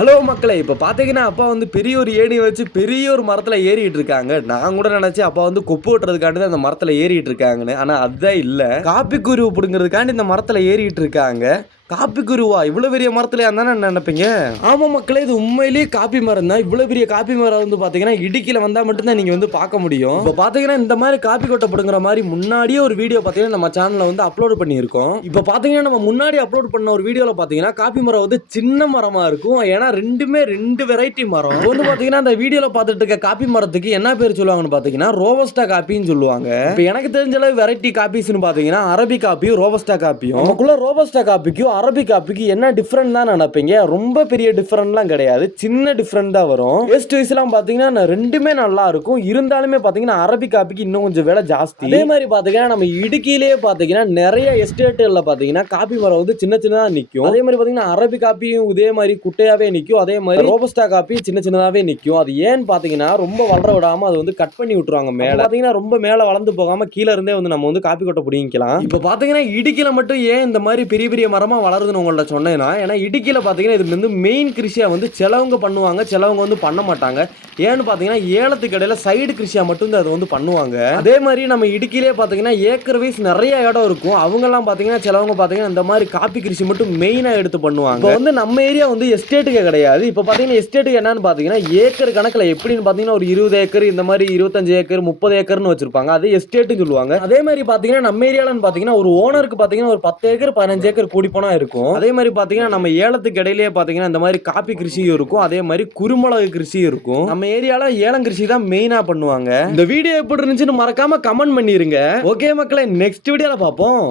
Hello மக்களே, இப்போ பார்த்தீங்கன்னா அப்பா வந்து பெரிய ஒரு ஏணி வச்சு பெரிய ஒரு மரத்தில் ஏறிட்டு இருக்காங்க. நான் கூட நினச்சேன் அப்பா வந்து கொப்பு ஓட்டுறதுக்காண்டி தான் அந்த மரத்தில் ஏறிட்டு இருக்காங்கன்னு. ஆனால் அதுதான் இல்லை, காப்பி குருவை பிடுங்கிறதுக்காண்டி இந்த மரத்தில் ஏறிட்டு இருக்காங்க. காப்பி குருவா? இவ்வளோ பெரிய மரத்துல தானே நினைப்பீங்க. ஆமா மக்களே, இது உண்மையிலேயே காப்பி மரம் தான். இவ்வளோ பெரிய காப்பி மரம் வந்து பார்த்தீங்கன்னா இடுக்கியில் வந்தால் மட்டும்தான் நீங்கள் வந்து பார்க்க முடியும். இப்போ பார்த்தீங்கன்னா இந்த மாதிரி காப்பி கொட்டை பிடுங்குற மாதிரி முன்னாடியே ஒரு வீடியோ பார்த்தீங்கன்னா நம்ம சேனலில் வந்து அப்லோட் பண்ணியிருக்கோம். இப்போ பார்த்தீங்கன்னா நம்ம முன்னாடி அப்லோட் பண்ண ஒரு வீடியோவில் பார்த்தீங்கன்னா காப்பி மரம் வந்து சின்ன மரமாக இருக்கும். ஏன்னா ரெண்டுமே ரெண்டு வெரைட்டி மரம். வந்து பார்த்தீங்கன்னா அந்த வீடியோவில் பார்த்துட்டு இருக்க காப்பி மரத்துக்கு என்ன பேர் சொல்லுவாங்கன்னு பார்த்தீங்கன்னா ரோபஸ்டா காப்பின்னு சொல்லுவாங்க. இப்போ எனக்கு தெரிஞ்ச அளவு வெரைட்டி காப்பிஸ்ன்னு பார்த்தீங்கன்னா அரபிக் காப்பியும் ரோபஸ்டா காப்பியும். நமக்குள்ள ரோபஸ்டா காப்பிக்கும் அரபிக் காப்பிக்கு என்ன டிஃபரெண்ட் தான் நினைப்பீங்க. ரொம்ப பெரிய டிஃபரெண்ட்லாம் கிடையாது, சின்ன டிஃபரெண்ட் தான் வரும். டேஸ்ட் வைஸ்லாம் பார்த்தீங்கன்னா ரெண்டுமே நல்லா இருக்கும். இருந்தாலுமே பார்த்தீங்கன்னா அரபிக் காப்பிக்கு இன்னும் கொஞ்சம் விலை ஜாஸ்தி. அதே மாதிரி பார்த்தீங்கன்னா நம்ம இடுக்கிலேயே பார்த்தீங்கன்னா நிறைய எஸ்டேட்டுகளில் பார்த்தீங்கன்னா காப்பி மரம் வந்து சின்ன சின்னதாக நிற்கும். அதே மாதிரி பார்த்தீங்கன்னா அரபிக் காப்பியும் இதே மாதிரி குட்டையாவே நிற்கும். அதே மாதிரி ரோபஸ்டா காப்பி சின்ன சின்னதாகவே நிற்கும். அது ஏன்னு பார்த்தீங்கன்னா ரொம்ப வளர விடாம அது வந்து கட் பண்ணி விட்டுருவாங்க. மேலே பார்த்தீங்கன்னா ரொம்ப மேலே வளர்ந்து போகாம கீழே இருந்தே வந்து நம்ம வந்து காப்பி கொட்டை பிடிக்கலாம். இப்போ பார்த்தீங்கன்னா இடுக்கில மட்டும் ஏன் இந்த மாதிரி பெரிய பெரிய மரமா வளருதுன்னு உங்கள்ட்ட சொன்னேன்னா, ஏன்னா இடுக்கில பார்த்தீங்கன்னா இது வந்து மெயின் கிருஷியா வந்து சிலவங்க பண்ணுவாங்க, சிலவங்க வந்து பண்ண மாட்டாங்க. ஏன்னு பார்த்தீங்கன்னா ஏலத்துக்கு இடையில சைடு கிருஷியா மட்டும் தான் அது வந்து பண்ணுவாங்க. அதே மாதிரி நம்ம இடுக்கிலே பார்த்தீங்கன்னா ஏக்கர் வைஸ் நிறைய இடம் இருக்கும். அவங்கெல்லாம் பார்த்தீங்கன்னா சிலவங்க பார்த்தீங்கன்னா இந்த மாதிரி காப்பி கிருஷி மட்டும் மெயினாக எடுத்து பண்ணுவாங்க. இப்போ வந்து நம்ம ஏரியா வந்து எஸ்டேட்டுக்கு கிடையாது. இப்போ பார்த்தீங்கன்னா எஸ்டேட்டுக்கு என்னன்னு பார்த்தீங்கன்னா ஏக்கர் கணக்கில் எப்படின்னு பார்த்தீங்கன்னா ஒரு 20 ஏக்கர் இந்த மாதிரி 25 ஏக்கர் 30 ஏக்கர்னு வச்சிருப்பாங்க. அது எஸ்டேட்டுன்னு சொல்லுவாங்க. அதே மாதிரி பார்த்தீங்கன்னா நம்ம ஏரியாலன்னு பார்த்தீங்கன்னா ஒரு ஓனருக்கு பார்த்தீங்கன்னா ஒரு 10 ஏக்கர் 15 ஏக்கர் கூடி போனா இருக்கும். அதே மாதிரி பார்த்தீங்கன்னா நம்ம ஏலத்துக்கு இடையிலேயே பார்த்தீங்கன்னா இந்த மாதிரி காப்பி கிருஷியும் இருக்கும். அதே மாதிரி குருமிளகு கிருஷியும் இருக்கும். நம்ம ஏரியால ஏலம் கிருஷி தான் மெயினா பண்ணுவாங்க. இந்த வீடியோ எப்படி இருந்துச்சுன்னு மறக்காம கமெண்ட் பண்ணிருங்க. ஓகே மக்களே, நெக்ஸ்ட் வீடியோல பார்ப்போம்.